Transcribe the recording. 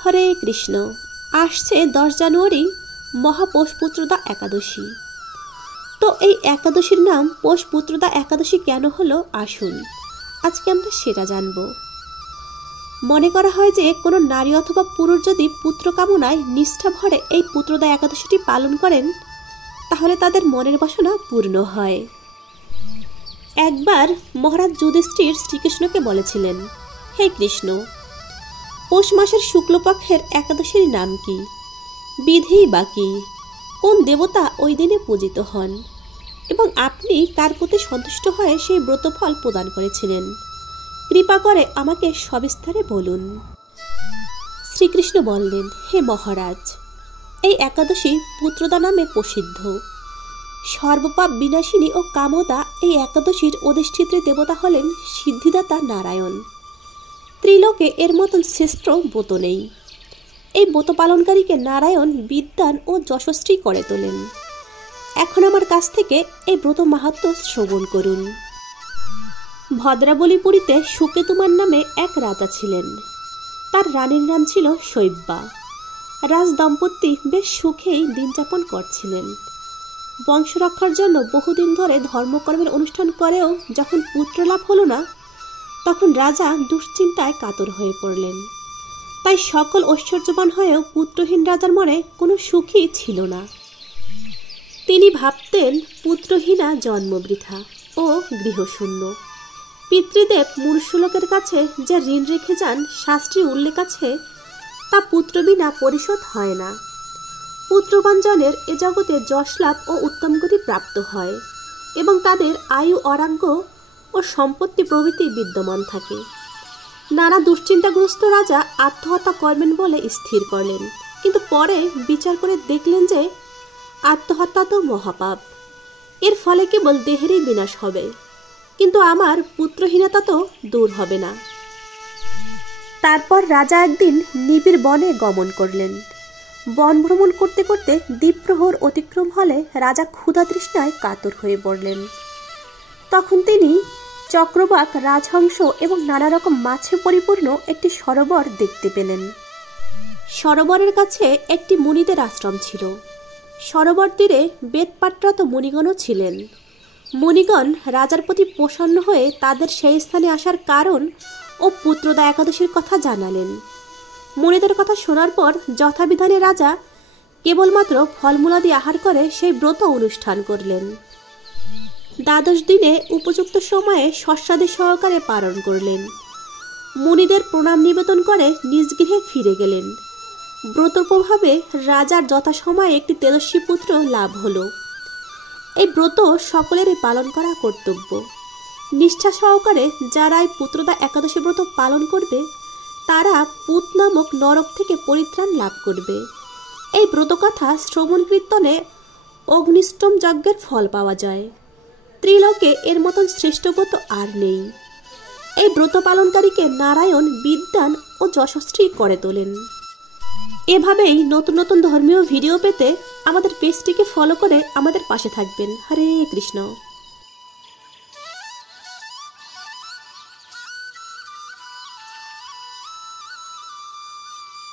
হরে কৃষ্ণ। আসছে 10 জানুয়ারি মহাপৌষপুত্রদা একাদশী। তো এই একাদশীর নাম পৌষপুত্রদা একাদশী কেন হলো, আসুন আজকে আমরা সেটা জানব। মনে করা হয় যে কোনো নারী অথবা পুরুষ যদি পুত্র কামনায় নিষ্ঠা ভরে এই পুত্রদা একাদশীটি পালন করেন তাহলে তাদের মনের বাসনা পূর্ণ হয়। একবার মহারাজ যুধিষ্ঠির শ্রীকৃষ্ণকে বলেছিলেন, হে কৃষ্ণ, পৌষ মাসের শুক্লপক্ষের একাদশীর নাম কি, বিধি বা কি, কোন দেবতা ওই দিনে পূজিত হন এবং আপনি কার প্রতি সন্তুষ্ট হয়ে সেই ব্রতফল প্রদান করেছিলেন, কৃপা করে আমাকে সবিস্তারে বলুন। শ্রীকৃষ্ণ বললেন, হে মহারাজ, এই একাদশী পুত্রদা নামে প্রসিদ্ধ। সর্বপাপ বিনাশিনী ও কামদা এই একাদশীর অধিষ্ঠিত্রী দেবতা হলেন সিদ্ধিদাতা নারায়ণ। ত্রিলোকে এর মতন শ্রেষ্ঠ ব্রত নেই। এই ব্রত পালনকারীকে নারায়ণ বিদ্বান ও যশস্বী করে তোলেন। এখন আমার কাছ থেকে এই ব্রত মাহাত্ম্য শ্রবণ করুন। ভদ্রাবলীপুরীতে সুকেতুমান নামে এক রাজা ছিলেন। তার রানীর নাম ছিল শৈব্যা। রাজ দম্পতি বেশ সুখেই দিনযাপন করছিলেন। বংশরক্ষার জন্য বহুদিন ধরে ধর্মকর্মের অনুষ্ঠান করেও যখন পুত্রলাভ হলো না, তখন রাজা দুশ্চিন্তায় কাতর হয়ে পড়লেন। তাই সকল ঐশ্বর্যবান হয়েও পুত্রহীন রাজার মনে কোনো সুখই ছিল না। তিনি ভাবতেন, পুত্রহীনা জন্মবৃথা ও গৃহশূন্য। পিতৃদেব মনুষ্যলোকের কাছে যে ঋণ রেখে যান শাস্ত্রে উল্লেখ আছে, তা পুত্র বিনা পরিশোধ হয় না। পুত্রবান জনের এ জগতে যশ লাভ ও উত্তম গতি প্রাপ্ত হয় এবং তাদের আয়ু আরোগ্য ও সম্পত্তি প্রভৃতি বিদ্যমান থাকে। নানা দুশ্চিন্তাগ্রস্ত রাজা আত্মহত্যা করবেন বলে স্থির করলেন, কিন্তু পরে বিচার করে দেখলেন যে আত্মহত্যা তো মহাপাপ। এর ফলে কেবল দেহেরই বিনাশ হবে, কিন্তু আমার পুত্রহীনতা তো দূর হবে না। তারপর রাজা একদিন নিবিড় বনে গমন করলেন। বন ভ্রমণ করতে করতে দ্বীপ্রহর অতিক্রম হলে রাজা ক্ষুধা তৃষ্ণায় কাতর হয়ে পড়লেন। তখন তিনি চক্রবাক, রাজহংস এবং নানা রকম মাছে পরিপূর্ণ একটি সরোবর দেখতে পেলেন। সরোবরের কাছে একটি মুনিদের আশ্রম ছিল। সরোবর তীরে বেদপাঠরত মুনিগণও ছিলেন। মুনিগণ রাজার প্রতি প্রসন্ন হয়ে তাদের সেই স্থানে আসার কারণ ও পুত্রদা একাদশীর কথা জানালেন। মুনিদের কথা শোনার পর যথাবিধানে রাজা কেবলমাত্র ফলমূলাদি আহার করে সেই ব্রত অনুষ্ঠান করলেন। 12 দিনে উপযুক্ত সময়ে সস্বাদে সহকারে পালন করলেন। মুনিদের প্রণাম নিবেদন করে নিজ গৃহে ফিরে গেলেন। ব্রত প্রভাবে রাজার যথাসময়ে একটি তেজস্বী পুত্র লাভ হলো। এই ব্রত সকলেরই পালন করা কর্তব্য। নিষ্ঠা সহকারে যারা এই পুত্রদা একাদশী ব্রত পালন করবে তারা পুত নামক নরক থেকে পরিত্রাণ লাভ করবে। এই ব্রতকথা শ্রবণ কীর্তনে অগ্নিষ্টম যজ্ঞের ফল পাওয়া যায়। ত্রিলোকে এর মতন শ্রেষ্ঠ ব্রত আর নেই। এই ব্রত পালনকারীকে নারায়ণ বিদ্বান ও যশস্বী করে তোলেন। এভাবেই নতুন নতুন ধর্মীয় ভিডিও পেতে আমাদের পেজটিকে ফলো করে আমাদের পাশে থাকবেন। হরে কৃষ্ণ।